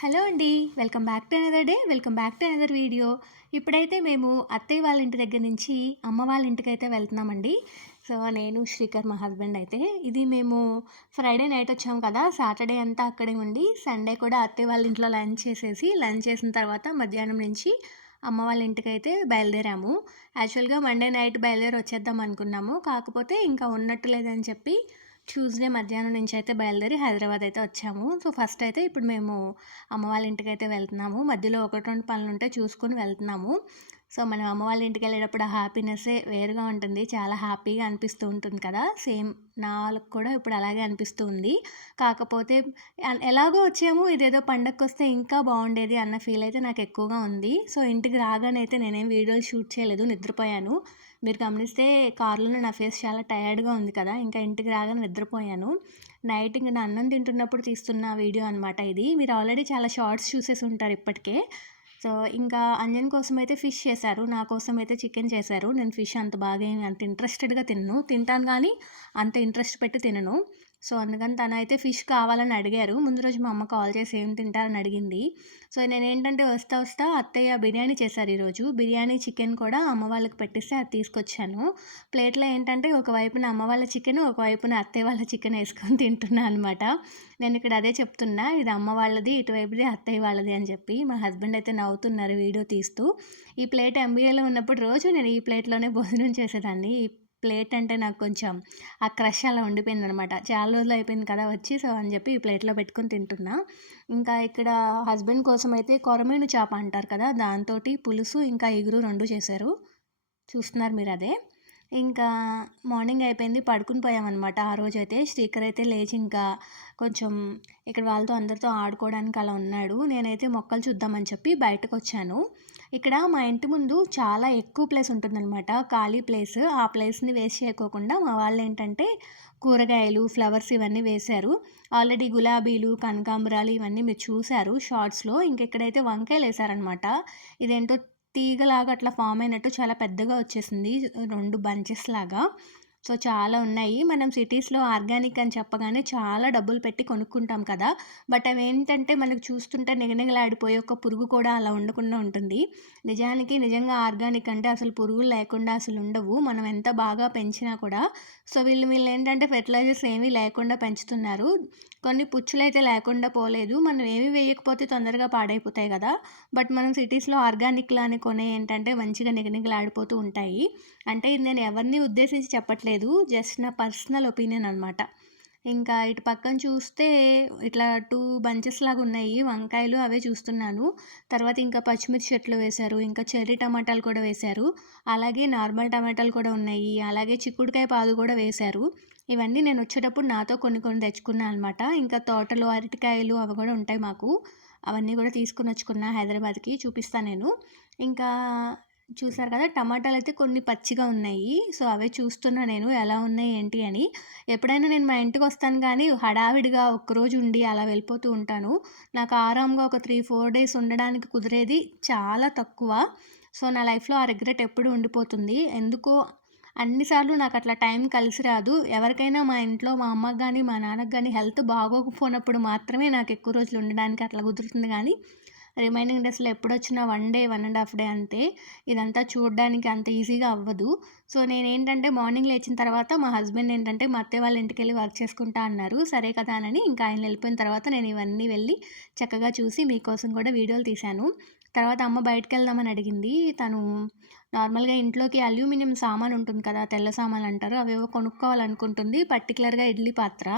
Hello అండి. Welcome back to another day welcome back to another video. ఇప్పుడైతే మేము అత్తయ్య వాళ్ళ ఇంటి దగ్గర నుంచి అమ్మ వాళ్ళ ఇంటికి అయితే వెళ్తున్నామండి. సో నేను శ్రీకర్ మా హస్బెండ్ అయితే. ఇది మేము ఫ్రైడే నైట్ వచ్చాము కదా సాటర్డే అంతా అక్కడే ఉండి సండే కూడా అత్తయ్య వాళ్ళ ఇంట్లో లంచ్ చేసేసి లంచ్ చేసిన తర్వాత మధ్యాహ్నం నుంచి అమ్మ వాళ్ళ ఇంటికి అయితే బయలుదేరాము. యాక్చువల్గా మండే నైట్ బయలుదేరి వచ్చేద్దాం అనుకున్నాము. కాకపోతే ఇంకా ఉన్నట్టు లేదని చెప్పి ట్యూస్డే మధ్యాహ్నం నుంచి అయితే బయలుదేరి హైదరాబాద్ అయితే వచ్చాము. సో ఫస్ట్ అయితే ఇప్పుడు మేము అమ్మ వాళ్ళ ఇంటికి అయితే వెళ్తున్నాము. మధ్యలో ఒకటి రెండు పనులు ఉంటే చూసుకొని వెళ్తున్నాము. సో మనం అమ్మ వాళ్ళ ఇంటికి వెళ్ళేటప్పుడు ఆ హ్యాపీనెస్సే వేరుగా ఉంటుంది. చాలా హ్యాపీగా అనిపిస్తూ ఉంటుంది కదా. సేమ్ నాకు కూడా ఇప్పుడు అలాగే అనిపిస్తూ ఉంది. కాకపోతే ఎలాగో వచ్చాము. ఇదేదో పండగకి వస్తే ఇంకా బాగుండేది అన్న ఫీల్ అయితే నాకు ఎక్కువగా ఉంది. సో ఇంటికి రాగానే అయితే నేనేం వీడియోలు షూట్ చేయలేదు నిద్రపోయాను. మీరు గమనిస్తే కార్లోనే నా ఫేస్ చాలా టయర్డ్గా ఉంది కదా ఇంకా ఇంటికి రాగానే నిద్రపోయాను. నైట్ ఇంకా నా అన్నం తింటున్నప్పుడు తీస్తున్న వీడియో అనమాట ఇది. మీరు ఆల్రెడీ చాలా షార్ట్స్ చూసేసి ఉంటారు ఇప్పటికే. సో ఇంకా అంజన్ కోసం అయితే ఫిష్ చేశారు నా కోసం అయితే చికెన్ చేశారు. నేను ఫిష్ అంత బాగా అంత ఇంట్రెస్టెడ్గా తిన్ను. తింటాను కానీ అంత ఇంట్రెస్ట్ పెట్టి తినను. సో అందుకని తను అయితే ఫిష్ కావాలని అడిగారు. ముందు రోజు మా అమ్మ కాల్ చేసి ఏం తింటారని అడిగింది. సో నేను ఏంటంటే వస్తా వస్తా అత్తయ్య బిర్యానీ చేశారు ఈరోజు. బిర్యానీ చికెన్ కూడా అమ్మ వాళ్ళకి పెట్టిస్తే అది తీసుకొచ్చాను. ప్లేట్లో ఏంటంటే ఒకవైపున అమ్మ వాళ్ళ చికెన్ ఒకవైపున అత్తయ్య వాళ్ళ చికెన్ వేసుకొని తింటున్నా అనమాట. నేను ఇక్కడ అదే చెప్తున్నా ఇది అమ్మ వాళ్ళది ఇటువైపుది అత్తయ్య వాళ్ళది అని చెప్పి మా హస్బెండ్ అయితే నవ్వుతున్నారు వీడియో తీస్తూ. ఈ ప్లేట్ ఎంబీఏలో ఉన్నప్పుడు రోజు నేను ఈ ప్లేట్లోనే భోజనం చేసేదాన్ని. ప్లేట్ అంటే నాకు కొంచెం ఆ క్రష్ అలా ఉండిపోయింది అనమాట చాలా రోజులు అయిపోయింది కదా వచ్చి సో అని చెప్పి ఈ ప్లేట్లో పెట్టుకొని తింటున్నా. ఇంకా ఇక్కడ హస్బెండ్ కోసం అయితే కొరమేను చేప అంటారు కదా దాంతో పులుసు ఇంకా ఎగురు రెండు చేశారు. చూస్తున్నారు మీరు అదే. ఇంకా మార్నింగ్ అయిపోయింది పడుకుని పోయామన్నమాట ఆ రోజు అయితే శ్రీకర్ అయితే లేచి ఇంకా కొంచెం ఇక్కడ వాళ్ళతో అందరితో ఆడుకోవడానికి అలా ఉన్నాడు. నేనైతే మొక్కలు చూద్దామని చెప్పి బయటకు వచ్చాను ఇక్కడ మా ఇంటి ముందు చాలా ఎక్కువ ప్లేస్ ఉంటుందన్నమాట. ఖాళీ ప్లేస్. ఆ ప్లేస్ని వేస్ట్ చేయకోకుండా మా వాళ్ళు ఏంటంటే కూరగాయలు ఫ్లవర్స్ ఇవన్నీ వేశారు. ఆల్రెడీ గులాబీలు కనకాంబరాలు ఇవన్నీ మీరు చూశారు షార్ట్స్లో. ఇంకెక్కడైతే వంకాయలు వేశారనమాట ఇదేంటో తీగలాగా అట్లా ఫామ్ అయినట్టు చాలా పెద్దగా వచ్చేసింది. రెండు బంచెస్ లాగా. సో చాలా ఉన్నాయి. మనం సిటీస్లో ఆర్గానిక్ అని చెప్పగానే చాలా డబ్బులు పెట్టి కొనుక్కుంటాం కదా! బట్ అవి ఏంటంటే మనకు చూస్తుంటే నిగనిగలాడిపోయే ఒక పురుగు కూడా అలా ఉండకుండా ఉంటుంది. నిజానికి నిజంగా ఆర్గానిక్ అంటే అసలు పురుగులు లేకుండా అసలు ఉండవు. మనం ఎంత బాగా పెంచినా కూడా. సో వీళ్ళు వీళ్ళు ఏంటంటే ఫెర్టిలైజర్స్ ఏమీ లేకుండా పెంచుతున్నారు. కొన్ని పుచ్చులు అయితే లేకుండా పోలేదు. మనం ఏమి వేయకపోతే తొందరగా పాడైపోతాయి కదా! బట్ మనం సిటీస్లో ఆర్గానిక్లు అని కొనే ఏంటంటే మంచిగా నిగనిగలాడిపోతూ ఉంటాయి. అంటే ఇది నేను ఎవరిని ఉద్దేశించి చెప్పట్లేదు జస్ట్ నా పర్సనల్ ఒపీనియన్ అనమాట ఇంకా ఇటు పక్కన చూస్తే ఇట్లా టూ బంచెస్ లాగా ఉన్నాయి. వంకాయలు అవే చూస్తున్నాను. తర్వాత ఇంకా పచ్చిమిర్చి చెట్లు వేశారు. ఇంకా చెర్రీ టమాటాలు కూడా వేశారు. అలాగే నార్మల్ టమాటాలు కూడా ఉన్నాయి. అలాగే చిక్కుడుకాయ పాదు కూడా వేశారు. ఇవన్నీ నేను వచ్చేటప్పుడు నాతో కొన్ని కొన్ని తెచ్చుకున్నాను అనమాట ఇంకా తోటలు అరటికాయలు అవి కూడా ఉంటాయి మాకు. అవన్నీ కూడా తీసుకుని వచ్చుకున్నా హైదరాబాద్కి. చూపిస్తాను నేను. ఇంకా చూసారు కదా టమాటాలు అయితే కొన్ని పచ్చిగా ఉన్నాయి. సో అవే చూస్తున్నా నేను ఎలా ఉన్నాయి ఏంటి అని. ఎప్పుడైనా నేను మా ఇంటికి వస్తాను కానీ హడావిడిగా ఒక్కరోజు ఉండి అలా వెళ్ళిపోతూ ఉంటాను. నాకు ఆరాంగా ఒక త్రీ ఫోర్ డేస్ ఉండడానికి కుదిరేది చాలా తక్కువ. సో నా లైఫ్లో ఆ రిగ్రెట్ ఎప్పుడు ఉండిపోతుంది. ఎందుకో అన్నిసార్లు నాకు అట్లా టైం కలిసి రాదు. ఎవరికైనా మా ఇంట్లో మా అమ్మకి కానీ మా నాన్నకి కానీ హెల్త్ బాగోకపోయినప్పుడు మాత్రమే నాకు ఎక్కువ రోజులు ఉండడానికి అట్లా కుదురుతుంది కానీ రిమైనింగ్ డేస్లో ఎప్పుడొచ్చినా one day one and half day అంతే. ఇదంతా చూడడానికి అంత ఈజీగా అవ్వదు. సో నేను ఏంటంటే మార్నింగ్ లేచిన తర్వాత మా హస్బెండ్ ఏంటంటే మా అత్తయ్య వాళ్ళ ఇంటికి వెళ్ళి వర్క్ చేసుకుంటా అన్నారు. సరే కదా అని ఇంకా ఆయన వెళ్ళిపోయిన తర్వాత నేను ఇవన్నీ వెళ్ళి చక్కగా చూసి మీకోసం కూడా వీడియోలు తీశాను. తర్వాత అమ్మ బయటకు వెళ్దామని అడిగింది. తను నార్మల్గా ఇంట్లోకి అల్యూమినియం సామాన్ ఉంటుంది కదా తెల్ల సామాన్ అంటారు. అవేవో కొనుక్కోవాలనుకుంటుంది. పర్టికులర్గా ఇడ్లీ పాత్ర.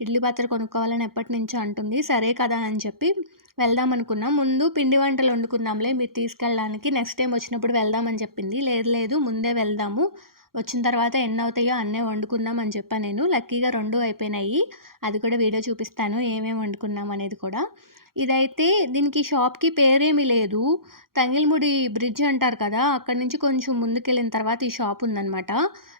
ఇడ్లీ పాత్ర కొనుక్కోవాలని ఎప్పటి నుంచో అంటుంది. సరే కదా అని చెప్పి వెళ్దాం అనుకున్నాం. ముందు పిండి వంటలు వండుకుందాంలే. మీరు తీసుకెళ్ళడానికి నెక్స్ట్ టైం వచ్చినప్పుడు వెళ్దామని చెప్పింది. లేదు లేదు ముందే వెళ్దాము. వచ్చిన తర్వాత ఎన్ని అవుతాయో అన్నే వండుకుందాం అని చెప్పాను నేను. లక్కీగా రెండు అయిపోయినాయి. అది కూడా వీడియో చూపిస్తాను. ఏమేమి వండుకున్నాం అనేది కూడా. ఇదైతే దీనికి షాప్కి పేరేమీ లేదు. తంగిల్ముడి బ్రిడ్జ్ అంటారు కదా అక్కడి నుంచి కొంచెం ముందుకెళ్ళిన తర్వాత ఈ షాప్ ఉందన్నమాట.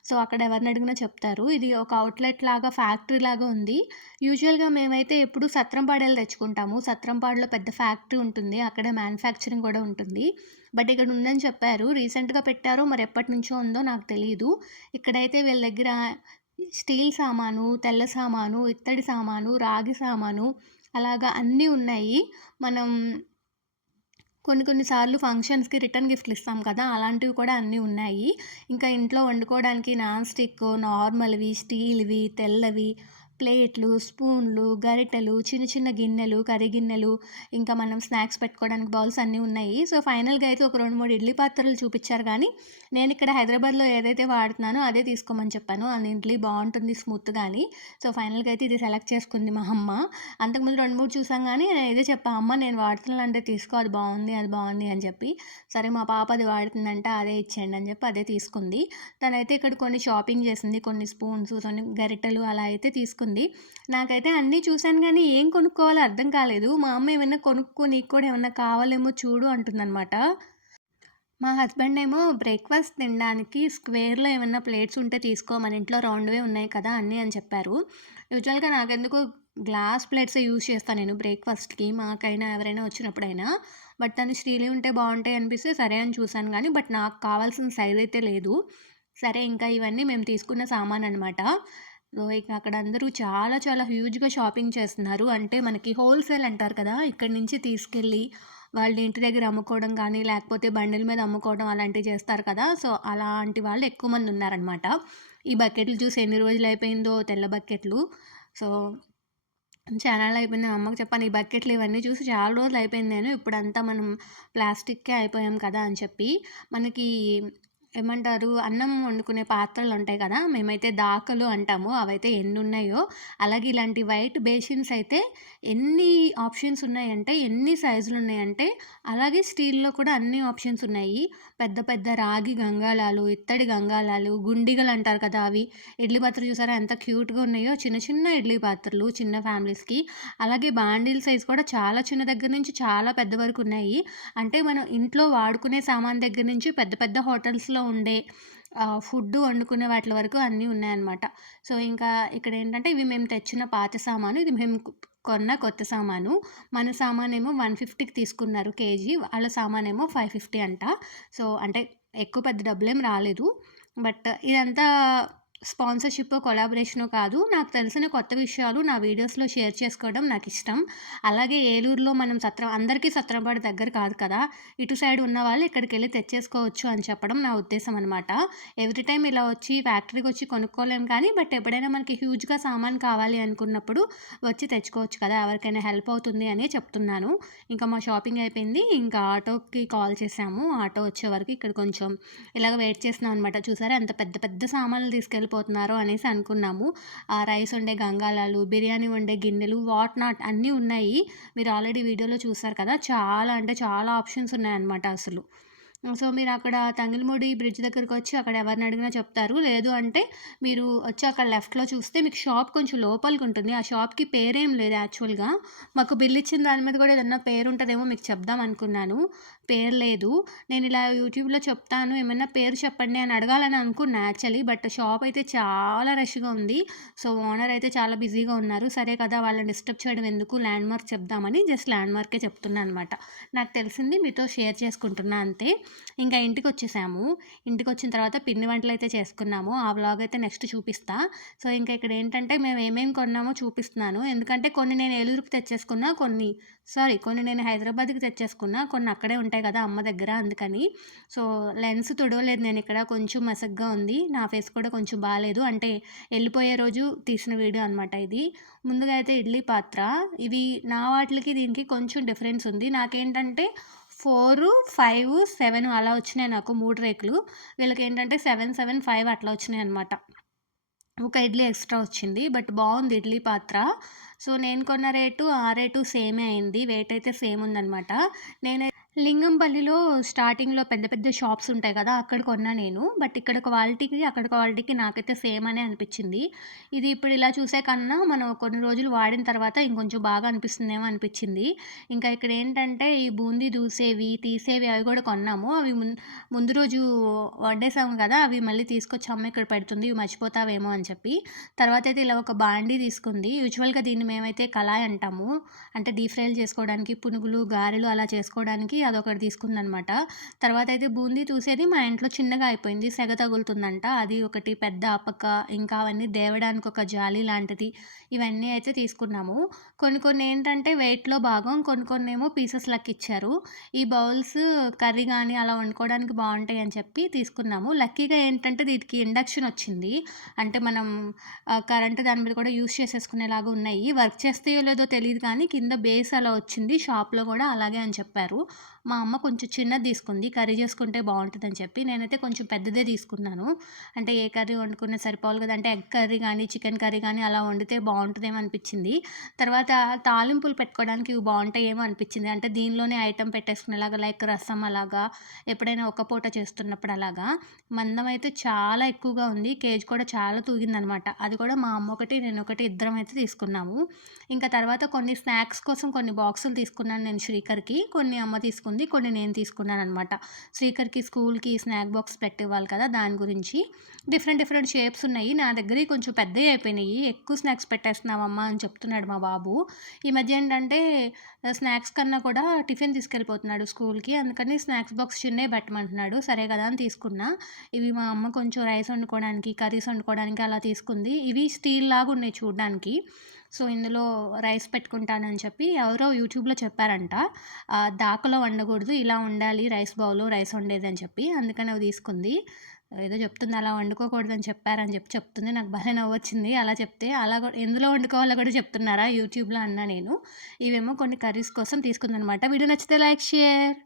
సో అక్కడ ఎవరిని అడిగినా చెప్తారు. ఇది ఒక అవుట్లెట్ లాగా ఫ్యాక్టరీ లాగా ఉంది. యూజువల్గా మేమైతే ఎప్పుడు సత్రంపాడేలు తెచ్చుకుంటాము. సత్రంపాడులో పెద్ద ఫ్యాక్టరీ ఉంటుంది. అక్కడే మ్యానుఫ్యాక్చరింగ్ కూడా ఉంటుంది. బట్ ఇక్కడ ఉందని చెప్పారు. రీసెంట్గా పెట్టారో మరి ఎప్పటి నుంచో ఉందో నాకు తెలియదు ఇక్కడైతే వీళ్ళ దగ్గర స్టీల్ సామాను తెల్ల సామాను ఇత్తడి సామాను రాగి సామాను అలాగా అన్నీ ఉన్నాయి. మనం కొన్ని కొన్ని సార్లు ఫంక్షన్స్‌కి రిటర్న్ గిఫ్ట్‌లు ఇస్తాం కదా! అలాంటివి కూడా అన్నీ ఉన్నాయి. ఇంకా ఇంట్లో వండుకోవడానికి నాన్ స్టిక్, నార్మల్‌వి, స్టీల్‌వి, తెల్లవి ప్లేట్లు, స్పూన్లు, గరిటెలు, చిన్న చిన్న గిన్నెలు, కర్రీ గిన్నెలు, ఇంకా మనం స్నాక్స్ పెట్టుకోవడానికి బౌల్స్ అన్నీ ఉన్నాయి. సో, ఫైనల్‌గా అయితే ఒక 2, 3 ఇడ్లీ పాత్రలు చూపించారు కానీ నేను ఇక్కడ హైదరాబాద్‌లో ఏదైతే వాడుతున్నానో అదే తీసుకోమని చెప్పాను. అది ఇడ్లీ బాగుంటుంది స్మూత్ కానీ సో, ఫైనల్‌గా అయితే ఇది సెలెక్ట్ చేసుకుంది మా అమ్మ. అంతకుముందు 2, 3 చూసాం కానీ నేను ఇదే చెప్పా, "అమ్మ నేను వాడుతున్నాను అంటే తీసుకో అది బాగుంది అది బాగుంది అని చెప్పి. సరే మా పాప అది వాడుతుందంట అదే ఇచ్చేయండి అని చెప్పి అదే తీసుకుంది. తనైతే ఇక్కడ కొన్ని షాపింగ్ చేసింది. కొన్ని స్పూన్స్, కొన్ని గరిటెలు అలా అయితే తీసుకుంది. నాకైతే అన్నీ చూసాను కానీ ఏం కొనుక్కోవాలో అర్థం కాలేదు. మా అమ్మ ఏమైనా కొనుక్కో నీకు కూడా ఏమైనా కావాలేమో చూడు అంటుందనమాట. మా హస్బెండ్ ఏమో బ్రేక్‌ఫాస్ట్ తినడానికి స్క్వేర్‌లో ఏమైనా ప్లేట్స్ ఉంటే తీసుకో మన ఇంట్లో రౌండ్‌వే ఉన్నాయి కదా! అన్నీ అని చెప్పారు. యూజువల్‌గా నాకెందుకు గ్లాస్ ప్లేట్సే యూజ్ చేస్తాను నేను బ్రేక్‌ఫాస్ట్‌కి మాకైనా ఎవరైనా వచ్చినప్పుడైనా. బట్ తను స్త్రీలు ఉంటే బాగుంటాయి అనిపిస్తే సరే అని చూసాను కానీ బట్ నాకు కావాల్సిన సైజ్ అయితే లేదు. సరే ఇంకా ఇవన్నీ మేము తీసుకున్న సామాన్ అనమాట ఇక అక్కడ అందరూ చాలా చాలా హ్యూజ్‌గా షాపింగ్ చేస్తున్నారు. అంటే మనకి హోల్‌సేల్ అంటారు కదా! ఇక్కడి నుంచి తీసుకెళ్ళి వాళ్ళ ఇంటి దగ్గర అమ్ముకోవడం కానీ లేకపోతే బండిల మీద అమ్ముకోవడం అలాంటివి చేస్తారు కదా! సో, అలాంటి వాళ్ళు ఎక్కువ మంది ఉన్నారనమాట. ఈ బకెట్లు చూసి ఎన్ని రోజులు అయిపోయిందో తెల్ల బకెట్లు. సో, చానాళ్ళయిపోయింది. అయిపోయింది అమ్మకి చెప్పాను, "ఈ బకెట్లు ఇవన్నీ చూసి చాలా రోజులయిపోయింది నేను. ఇప్పుడంతా మనం ప్లాస్టిక్కే అయిపోయాం కదా!" అని చెప్పి. మనకి ఏమంటారు అన్నం వండుకునే పాత్రలు ఉంటాయి కదా! మేమైతే దాకలు అంటాము. అవైతే ఎన్ని ఉన్నాయో అలాగే ఇలాంటి వైట్ బేసిన్స్ అయితే ఎన్ని ఆప్షన్స్ ఉన్నాయంటే, ఎన్ని సైజులు ఉన్నాయంటే అలాగే స్టీల్‌లో కూడా అన్ని ఆప్షన్స్ ఉన్నాయి. పెద్ద పెద్ద రాగి గంగాళాలు, ఇత్తడి గంగాళాలు, గుండిగలు అంటారు కదా! అవి. ఇడ్లీ పాత్రలు చూసారా ఎంత క్యూట్‌గా ఉన్నాయో. చిన్న చిన్న ఇడ్లీ పాత్రలు చిన్న ఫ్యామిలీస్‌కి. అలాగే బాండీల సైజ్ కూడా చాలా చిన్న దగ్గర నుంచి చాలా పెద్ద వరకు ఉన్నాయి. అంటే మనం ఇంట్లో వాడుకునే సామాన్ దగ్గర నుంచి పెద్ద పెద్ద హోటల్స్‌లో ఉండే ఫుడ్ ఫుడ్డు వండుకునే వాటి వరకు అన్నీ ఉన్నాయన్నమాట. సో, ఇంకా ఇక్కడ ఏంటంటే ఇవి మేము తెచ్చిన పాత సామాను. ఇది మేము కొన్న కొత్త సామాను. మన సామాన్ ఏమో వన్ ఫిఫ్టీకి తీసుకున్నారు కేజీ. వాళ్ళ సామాన్ ఏమో ఫైవ్ ఫిఫ్టీ అంట. సో, అంటే ఎక్కువ పెద్ద డబ్బులేం రాలేదు. బట్ ఇదంతా స్పాన్సర్షిప్ కొలాబరేషన్ కాదు. నాకు తెలిసిన కొత్త విషయాలు నా వీడియోస్‌లో షేర్ చేసుకోవడం నాకు ఇష్టం అలాగే ఏలూరులో మనం సత్రం అందరికీ సత్రంపాడు దగ్గర కాదు కదా! ఇటు సైడ్ ఉన్న వాళ్ళు ఇక్కడికి వెళ్ళి తెచ్చేసుకోవచ్చు అని చెప్పడం నా ఉద్దేశం అనమాట. ఎవ్రీ టైం ఇలా వచ్చి ఫ్యాక్టరీకి వచ్చి కొనుక్కోలేం కానీ, బట్ ఎప్పుడైనా మనకి హ్యూజ్‌గా సామాను కావాలి అనుకున్నప్పుడు వచ్చి తెచ్చుకోవచ్చు కదా! ఎవరికైనా హెల్ప్ అవుతుంది అనే చెప్తున్నాను. ఇంకా మా షాపింగ్ అయిపోయింది. ఇంకా ఆటోకి కాల్ చేసాము. ఆటో వచ్చే వరకు ఇక్కడ కొంచెం ఇలాగ వెయిట్ చేస్తున్నాం అనమాట. చూసారా ఎంత పెద్ద పెద్ద సామాన్లు తీసుకెళ్ళి తీసుకెళ్ళిపోతున్నారో అనేసి అనుకున్నాము. రైస్ వండే గంగాళాలు, బిర్యానీ వండే గిన్నెలు, వాట్ నాట్ అన్నీ ఉన్నాయి. మీరు ఆల్రెడీ వీడియోలో చూసారు కదా! చాలా అంటే చాలా ఆప్షన్స్ ఉన్నాయన్నమాట అసలు. సో, మీరు అక్కడ తంగిలమూడి బ్రిడ్జ్ దగ్గరకొచ్చి అక్కడ ఎవరిని అడిగినా చెప్తారు. లేదు అంటే మీరు వచ్చి అక్కడ లెఫ్ట్‌లో చూస్తే మీకు షాప్ కొంచెం లోపలికుంటుంది. ఆ షాప్‌కి పేరేం లేదు యాక్చువల్‌గా. మాకు బిల్ ఇచ్చిన దాని మీద కూడా ఏదన్నా ఉంటుందేమో మీకు చెప్దాం అనుకున్నాను. పేరు లేదు. నేను ఇలా యూట్యూబ్‌లో చెప్తాను ఏమైనా పేరు చెప్పండి అని అడగాలని అనుకున్నా యాక్చువల్లీ. బట్ షాప్ అయితే చాలా రష్‌గా ఉంది. సో, ఓనర్ అయితే చాలా బిజీగా ఉన్నారు. సరే కదా! వాళ్ళని డిస్టర్బ్ చేయడం ఎందుకు ల్యాండ్ మార్క్ చెప్దామని జస్ట్ ల్యాండ్ మార్కే చెప్తున్నా అనమాట. నాకు తెలిసింది మీతో షేర్ చేసుకుంటున్నా అంతే. ఇంకా ఇంటికి వచ్చేసాము ఇంటికి వచ్చిన తర్వాత పిండి అయితే చేసుకున్నాము. ఆ వ్లాగ్ అయితే నెక్స్ట్ చూపిస్తా. సో, ఇంకా ఇక్కడ ఏంటంటే మేము ఏమేమి కొన్నామో చూపిస్తున్నాను. ఎందుకంటే కొన్ని నేను ఏలూరుకి తెచ్చేసుకున్నా. కొన్ని సారీ కొన్ని నేను హైదరాబాద్‌కి తెచ్చేసుకున్నా. కొన్ని అక్కడే ఉంటాయి కదా! అమ్మ దగ్గర అందుకని. సో, లెన్స్ తుడవలేదు ఇక్కడ కొంచెం మసగ్గా ఉంది. నా ఫేస్ కూడా కొంచెం బాగాలేదు అంటే వెళ్ళిపోయే రోజు తీసిన వీడియో అనమాట ఇది. ముందుగా అయితే ఇడ్లీ పాత్ర. ఇవి నా వాటికి దీనికి కొంచెం డిఫరెన్స్ ఉంది. నాకేంటంటే 4, 5, 7 అలా వచ్చినాయి నాకు మూడు రేకులు. వీళ్ళకి ఏంటంటే సెవెన్ సెవెన్ ఫైవ్ అట్లా వచ్చినాయి అనమాట ఒక ఇడ్లీ ఎక్స్‌ట్రా వచ్చింది. బట్ బాగుంది ఇడ్లీ పాత్ర. సో, నేను కొన్న రేటు, ఆ రేటు సేమే అయింది. వెయిట్ అయితే సేమ్ ఉందనమాట. నేనైతే లింగంపల్లిలో స్టార్టింగ్‌లో పెద్ద పెద్ద షాప్స్ ఉంటాయి కదా! అక్కడ కొన్నా నేను. బట్ ఇక్కడ క్వాలిటీకి, అక్కడ క్వాలిటీకి నాకైతే సేమ్ అనే అనిపిచ్చింది. ఇది ఇప్పుడు ఇలా చూసే కన్నా మనం కొన్ని రోజులు వాడిన తర్వాత ఇంకొంచెం బాగా అనిపిస్తుందేమో అనిపిచ్చింది. ఇంకా ఇక్కడేంటంటే ఈ బూందీ దూసేవి, తీసేవి అవి కూడా కొన్నాము. అవి ముం ముందు రోజు వండేసాము కదా! అవి మళ్ళీ తీసుకొచ్చి అమ్మ ఇక్కడ పెడుతుంది. ఇవి మర్చిపోతావేమో అని చెప్పి. తర్వాతైతే ఇలా ఒక బాండీ తీసుకుంది. యూజువల్‌గా దీన్ని మేమైతే కళాయి అంటాము. అంటే డీప్ ఫ్రైలు చేసుకోవడానికి, పునుగులు, గారెలు అలా చేసుకోవడానికి వండుకోవడానికి అదొకటి తీసుకుందనమాట. తర్వాత అయితే బూందీ చూసేది మా ఇంట్లో చిన్నగా అయిపోయింది. సెగ తగులుతుందంట. అది ఒకటి పెద్ద అపక, ఇంకా అవన్నీ దేవడానికి ఒక జాలి లాంటిది. ఇవన్నీ అయితే తీసుకున్నాము. కొన్ని కొన్ని ఏంటంటే వెయిట్‌లో భాగం. కొన్ని కొన్ని ఏమో పీసెస్ లెక్క ఇచ్చారు. ఈ బౌల్స్ కర్రీ కానీ అలా వండుకోవడానికి బాగుంటాయి అని చెప్పి తీసుకున్నాము. లక్కీగా ఏంటంటే దీనికి ఇండక్షన్ వచ్చింది. అంటే మనం కరెంట్ దాని మీద కూడా యూజ్ చేసేసుకునేలాగా ఉన్నాయి. వర్క్ చేస్తాయో లేదో తెలియదు కానీ కింద బేస్ అలా వచ్చింది. షాప్‌లో కూడా అలాగే అని చెప్పారు. మా అమ్మ కొంచెం చిన్నది తీసుకుంది. కర్రీ చేసుకుంటే బాగుంటుందని చెప్పి. నేనైతే కొంచెం పెద్దదే తీసుకున్నాను. అంటే ఏ కర్రీ వండుకున్నా సరిపోవాలి కదా! అంటే ఎగ్ కర్రీ కానీ చికెన్ కర్రీ కానీ అలా వండితే బాగుంటుందేమో అనిపించింది తర్వాత తాలింపులు పెట్టుకోవడానికి ఇవి బాగుంటాయేమో అనిపించింది అంటే దీనిలోనే ఐటెం పెట్టేసుకునేలాగా లైక్ రసం అలాగా, ఎప్పుడైనా ఒక పూట చేస్తున్నప్పుడు అలాగా. మందం అయితే చాలా ఎక్కువగా ఉంది. కేజీ కూడా చాలా తూగిందనమాట. అది కూడా మా అమ్మ ఒకటి, నేను ఒకటి ఇద్దరం అయితే తీసుకున్నాము. ఇంకా తర్వాత కొన్ని స్నాక్స్ కోసం కొన్ని బాక్సులు తీసుకున్నాను నేను శ్రీకర్‌కి. కొన్ని అమ్మ తీసుకుంది. కొన్ని నేను తీసుకున్నాను అనమాట స్పీకర్కి స్కూల్‌కి స్నాక్ బాక్స్ పెట్టేవాళ్ళు కదా! దాని గురించి. డిఫరెంట్ డిఫరెంట్ షేప్స్ ఉన్నాయి. నా దగ్గర కొంచెం పెద్దవి అయిపోయినాయి. ఎక్కువ స్నాక్స్ పెట్టేస్తున్నావమ్మా అని చెప్తున్నాడు మా బాబు. ఈ మధ్య ఏంటంటే స్నాక్స్ కన్నా కూడా టిఫిన్ తీసుకెళ్ళిపోతున్నాడు స్కూల్‌కి. అందుకని స్నాక్స్ బాక్స్ చిన్నయి పెట్టమంటున్నాడు. సరే కదా! అని తీసుకున్నా. ఇవి మా అమ్మ కొంచెం రైస్ వండుకోవడానికి, కర్రీస్ వండుకోవడానికి అలా తీసుకుంది. ఇవి స్టీల్ లాగా ఉన్నాయి చూడడానికి సో, ఇందులో రైస్ పెట్టుకుంటానని చెప్పి ఎవరో యూట్యూబ్‌లో చెప్పారంట. దాకలో వండకూడదు. ఇలా ఉండాలి రైస్ బౌలు, రైస్ వండేదని చెప్పి. అందుకని అవి తీసుకుంది. ఏదో చెప్తుంది అలా వండుకోకూడదని చెప్పారని చెప్పి చెప్తుంది. నాకు భలే నవ్వొచ్చింది అలా చెప్తే. అలా ఎందులో వండుకోవాలో కూడా చెప్తున్నారా యూట్యూబ్‌లో అన్నా నేను. ఇవేమో కొన్ని కర్రీస్ కోసం తీసుకుందనమాట. వీడియో నచ్చితే లైక్, షేర్.